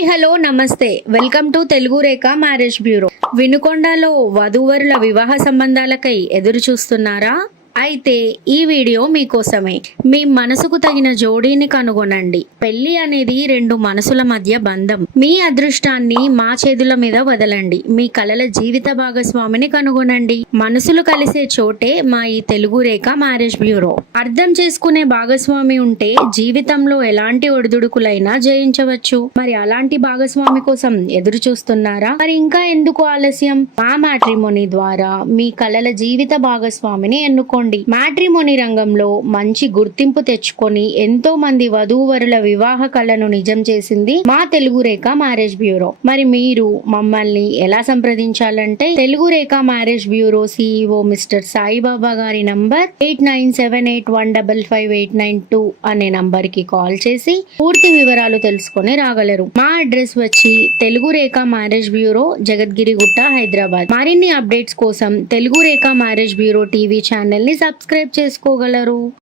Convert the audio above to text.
Hi hello నమస్తే welcome to Telugu Rekha marriage bureau. వినుకొండలో వధూవరుల వివాహ సంబంధాలకై ఎదురు చూస్తున్నారా? అయితే ఈ వీడియో మీకోసమే. మీ మనసుకు తగిన జోడీని కనుగొనండి. పెళ్లి అనేది రెండు మనసుల మధ్య బంధం. మీ అదృష్టాన్ని మా చేతుల మీద వదలండి. మీ కలల జీవిత భాగస్వామిని కనుగొనండి. మనసులు కలిసే చోటే మా ఈ తెలుగు రేఖ మ్యారేజ్ బ్యూరో. అర్థం చేసుకునే భాగస్వామి ఉంటే జీవితంలో ఎలాంటి ఒడిదుడుకులైనా జయించవచ్చు. మరి అలాంటి భాగస్వామి కోసం ఎదురు చూస్తున్నారా? మరి ఇంకా ఎందుకు ఆలస్యం? మా మ్యాట్రిమోనీ ద్వారా మీ కలల జీవిత భాగస్వామిని ఎన్నుకోండి. మ్యాట్రిమోనీ రంగంలో మంచి గుర్తింపు తెచ్చుకొని ఎంతో మంది వధూవరుల వివాహ కళను నిజం చేసింది మా తెలుగు రేఖ మ్యారేజ్ బ్యూరో. మరి మీరు మమ్మల్ని ఎలా సంప్రదించాలంటే Telugu Rekha marriage bureau CEO Mr Saibaba గారి నంబర్ 8978155892 అనే నంబర్ కి కాల్ చేసి పూర్తి వివరాలు తెలుసుకొని రాగలరు. మా అడ్రస్ వచ్చి తెలుగు రేఖ మ్యారేజ్ బ్యూరో, జగద్గిరిగుట్ట, హైదరాబాద్. మరిన్ని అప్డేట్స్ కోసం Telugu Rekha marriage bureau TV channel ని సబ్స్క్రైబ్ చేసుకోగలరు.